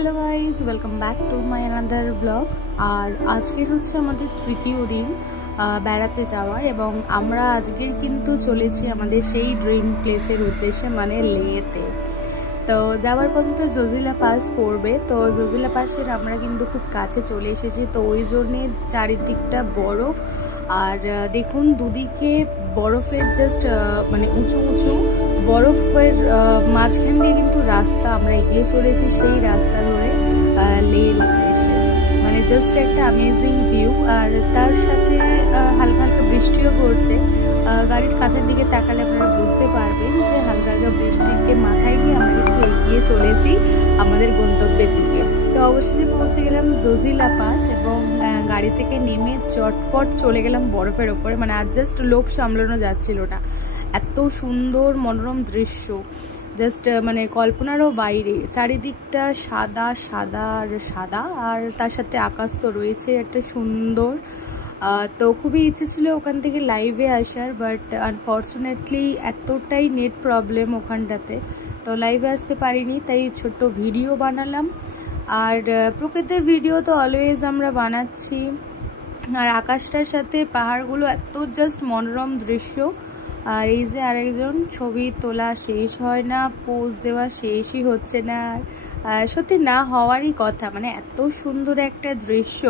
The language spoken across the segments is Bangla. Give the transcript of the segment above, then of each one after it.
Hello guys, welcome back to my another blog. আর আজকের হচ্ছে আমাদের তৃতীয় দিন বেড়াতে যাওয়ার, এবং আমরা আজকের কিন্তু চলেছি আমাদের সেই ড্রিম প্লেসের উদ্দেশ্যে, মানে লেতে। তো যাওয়ার পথে তো জজিলা পাস পড়বে, তো জজিলা পাসের আমরা কিন্তু খুব কাছে চলে এসেছি। তো ওই জন্যে চারিদিকটা বরফ, আর দেখুন দুদিকে বরফের জাস্ট মানে উঁচু উঁচু বরফের মাঝখান দিয়ে কিন্তু রাস্তা, আমরা এগিয়ে চলেছি সেই রাস্তা ধরে লের উদ্দেশ্যে। মানে জাস্ট একটা অ্যামেজিং ভিউ, আর তার সাথে হালকা হালকা বৃষ্টিও পড়ছে। গাড়ির কাছের দিকে তাকালে আপনারা বুঝতে পারবেন যে হালকা হালকা বৃষ্টিকে মাথায় নিয়ে আমরা কিন্তু এগিয়ে চলেছি আমাদের গন্তব্যের দিকে। তো অবশেষে পৌঁছে গেলাম জজিলা পাস, এবং গাড়ি থেকে নেমে চটপট চলে গেলাম বরফের ওপরে। মানে আজ জাস্ট লোক সামলানো যাচ্ছিল না, এত সুন্দর মনোরম দৃশ্য, জাস্ট মানে কল্পনারও বাইরে। চারিদিকটা সাদা সাদা আর সাদা, আর তার সাথে আকাশ তো রয়েছে একটা সুন্দর। তো খুবই ইচ্ছে ছিল ওখান থেকে লাইভে আসার, বাট আনফর্চুনেটলি এতটাই নেট প্রবলেম ওখানটাতে, তো লাইভে আসতে পারিনি। তাই ছোট্ট ভিডিও বানালাম, আর প্রকৃতির ভিডিও তো অলওয়েজ আমরা বানাচ্ছি। আর আকাশটার সাথে পাহাড়গুলো এত জাস্ট মনোরম দৃশ্য। আর এই যে আরেকজন, ছবি তোলা শেষ হয় না, পোজ দেওয়া শেষই হচ্ছে না, সত্যি না হওয়ারই কথা, মানে এত সুন্দর একটা দৃশ্য।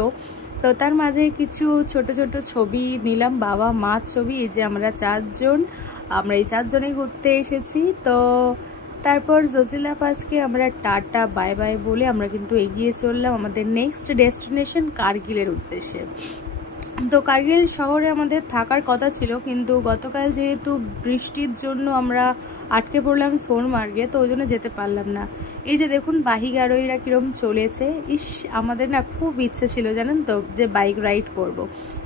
তো তার মাঝে কিছু ছোট ছোট ছবি নিলাম, বাবা মা ছবি। এই যে আমরা চারজন, আমরা এই চারজনেই ঘুরতে এসেছি। তো তারপর জজিলা পাসকে আমরা টাটা বাই বাই বলে আমরা কিন্তু এগিয়ে চললাম আমাদের নেক্সট ডেস্টিনেশন কার্গিলের উদ্দেশ্যে। তো কার্গিল শহরে আমাদের থাকার কথা ছিল, কিন্তু গতকাল যেহেতু বৃষ্টির জন্য আমরা আটকে পড়লাম সোনমার্গে, তো ওই জন্য যেতে পারলাম না। এই যে দেখুন বাহিক আরোহীরা কিরম চলেছে। আমাদের না খুব ইচ্ছে ছিল জানেন তো যে বাইক রাইড করব,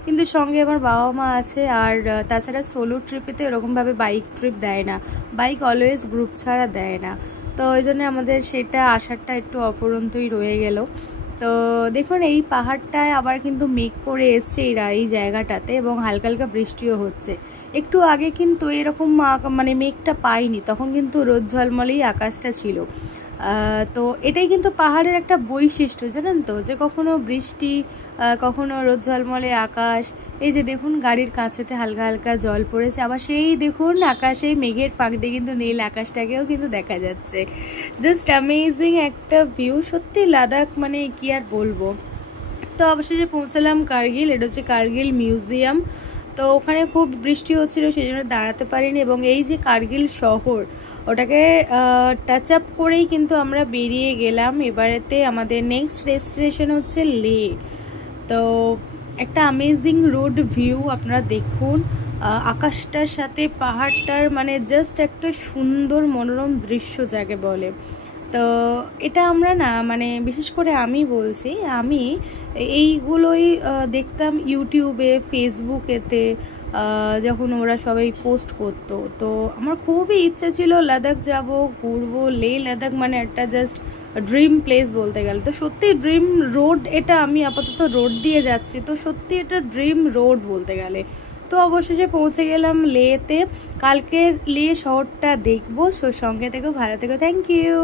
কিন্তু সঙ্গে আমার বাবা মা আছে। আর তাছাড়া সোলো ট্রিপেতে এরকমভাবে বাইক ট্রিপ দেয় না, বাইক অলওয়েজ গ্রুপ ছাড়া দেয় না। তো ওই জন্য আমাদের সেটা আশাটা একটু অফুরন্তই রয়ে গেল। তো দেখুন এই পাহাড়টায় আবার কিন্তু মেঘ করে এসছে এই জায়গাটাতে, এবং হালকা হালকা বৃষ্টিও হচ্ছে। একটু আগে কিন্তু এরকম মানে মেঘটা পাইনি, তখন কিন্তু রোদ ঝলমলেই আকাশটা ছিল। তো এটাই কিন্তু পাহাড়ের একটা বৈশিষ্ট্য জানেন তো, যে কখনো বৃষ্টি, কখনো রোদ ঝলমলে আকাশ। এই যে দেখুন গাড়ির কাছেতে হালকা হালকা জল পড়েছে, আবার সেই দেখুন আকাশে মেঘের ফাঁক দিয়ে কিন্তু নীল আকাশটাকেও কিন্তু দেখা যাচ্ছে। জাস্ট অ্যামেজিং একটা ভিউ সত্যি। লাদাখ মানে কি আর বলবো। তো অবশেষে পৌঁছালাম কার্গিল, এটা হচ্ছে কার্গিল মিউজিয়াম। তো ওখানে খুব বৃষ্টি হচ্ছিল, সেই জন্য দাঁড়াতে পারিনি। এবং এই যে কার্গিল শহর, ওটাকে টাচ আপ করেই কিন্তু আমরা বেরিয়ে গেলাম। এবারেতে আমাদের নেক্সট ডেস্টিনেশন হচ্ছে লে। তো একটা অ্যামেজিং রোড ভিউ আপনারা দেখুন, আকাশটার সাথে পাহাড়টার মানে জাস্ট একটা সুন্দর মনোরম দৃশ্য যাকে বলে। তো এটা আমরা না মানে বিশেষ করে আমি বলছি, আমি এইগুলোই দেখতাম ইউটিউবে, ফেসবুকেতে, যখন ওরা সবাই পোস্ট করতো। তো আমার খুবই ইচ্ছে ছিল লাদাখ যাব, ঘুরবো। লে লাদাখ মানে একটা জাস্ট ড্রিম প্লেস বলতে গেলে। তো সত্যি ড্রিম রোড এটা, আমি আপাতত রোড দিয়ে যাচ্ছি, তো সত্যি এটা ড্রিম রোড বলতে গেলে। তো অবশেষে পৌঁছে গেলাম লেতে। কালকের লে শহরটা দেখবো, সঙ্গে থেকেও ভালো থেকো। Thank you.